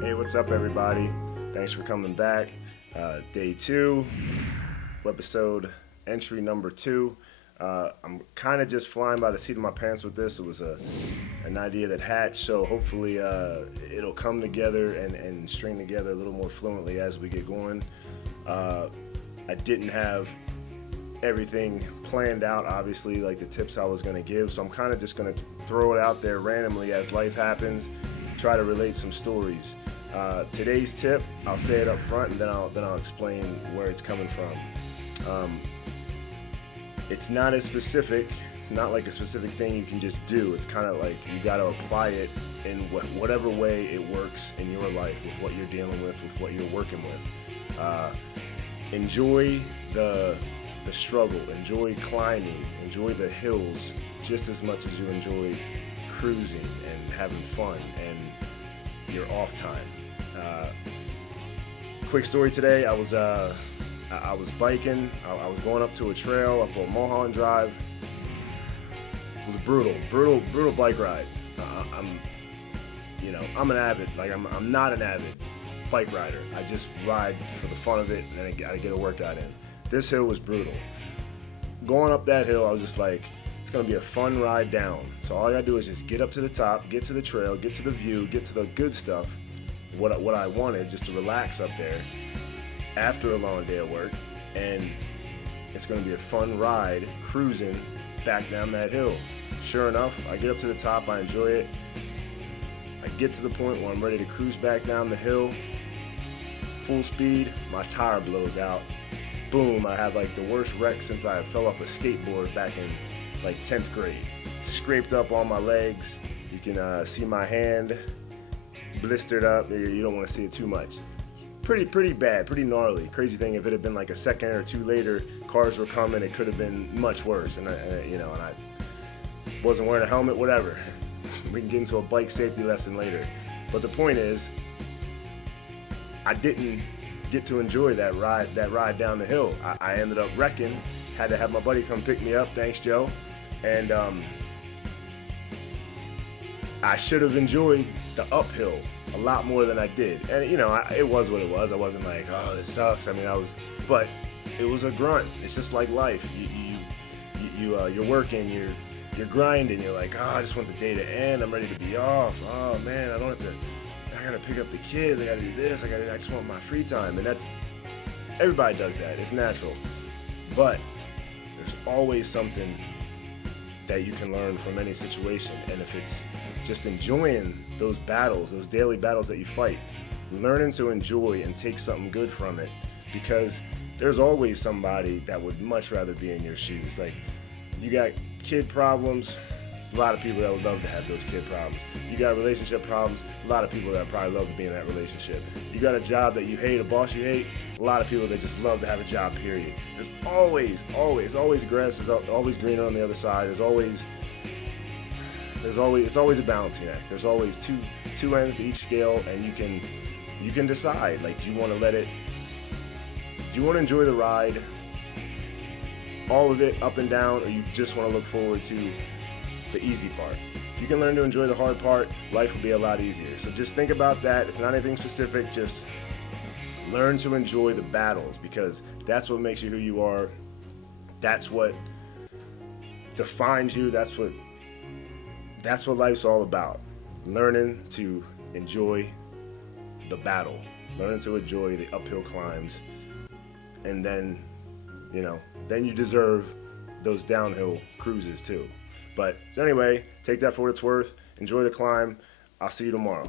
Hey, what's up, everybody? Thanks for coming back. Day 2, episode entry number 2. I'm kind of just flying by the seat of my pants with this. It was an idea that hatched, so hopefully it'll come together and string together a little more fluently as we get going. I didn't have everything planned out, obviously, like the tips I was going to give, so I'm kind of just going to throw it out there randomly as life happens, try to relate some stories. Today's tip, I'll say it up front and then I'll explain where it's coming from. It's not as specific. It's not like a specific thing you can just do. It's kind of like you got to apply it in whatever way it works in your life, with what you're dealing with what you're working with. Enjoy the struggle. Enjoy climbing. Enjoy the hills just as much as you enjoy cruising and having fun and your off time. Quick story today. I was biking. I was going up to a trail up on Mulholland Drive. It was a brutal bike ride. I'm an avid. I'm not an avid bike rider. I just ride for the fun of it, and I gotta get a workout in. This hill was brutal. Going up that hill, I was just like, it's gonna be a fun ride down. So all I gotta do is just get up to the top, get to the trail, get to the view, get to the good stuff. What I wanted, just to relax up there after a long day at work, and it's going to be a fun ride cruising back down that hill. Sure enough, I get up to the top, I enjoy it. I get to the point where I'm ready to cruise back down the hill, full speed, my tire blows out. Boom, I had like the worst wreck since I fell off a skateboard back in like 10th grade. Scraped up all my legs. You can see my hand blistered up. You don't want to see it too much. Pretty bad, pretty gnarly. Crazy thing, if it had been like a second or two later, cars were coming, it could have been much worse. And I wasn't wearing a helmet, whatever. We can get into a bike safety lesson later. But the point is, I didn't get to enjoy that ride down the hill. I ended up wrecking, had to have my buddy come pick me up, thanks Joe. And I should have enjoyed the uphill a lot more than I did. And it was what it was. I wasn't like, oh, this sucks. But it was a grunt. It's just like life. You're working, you're grinding. You're like, oh, I just want the day to end. I'm ready to be off. Oh man, I gotta pick up the kids. I gotta do this. I just want my free time. And everybody does that. It's natural. But there's always something that you can learn from any situation. And if it's just enjoying those battles, those daily battles that you fight, learning to enjoy and take something good from it, because there's always somebody that would much rather be in your shoes. Like, you got kid problems, there's a lot of people that would love to have those kid problems. You got relationship problems, a lot of people that would probably love to be in that relationship. You got a job that you hate, a boss you hate, a lot of people that just love to have a job, period. There's always grass is always greener on the other side. It's always a balancing act. There's always two ends to each scale, and you can decide, like, do you want to enjoy the ride, all of it up and down, or you just want to look forward to the easy part. If you can learn to enjoy the hard part, life will be a lot easier. So just think about that. It's not anything specific. Just learn to enjoy the battles, because that's what makes you who you are. That's what defines you. That's what life's all about. Learning to enjoy the battle. Learning to enjoy the uphill climbs. And then you deserve those downhill cruises too. So anyway, take that for what it's worth. Enjoy the climb. I'll see you tomorrow.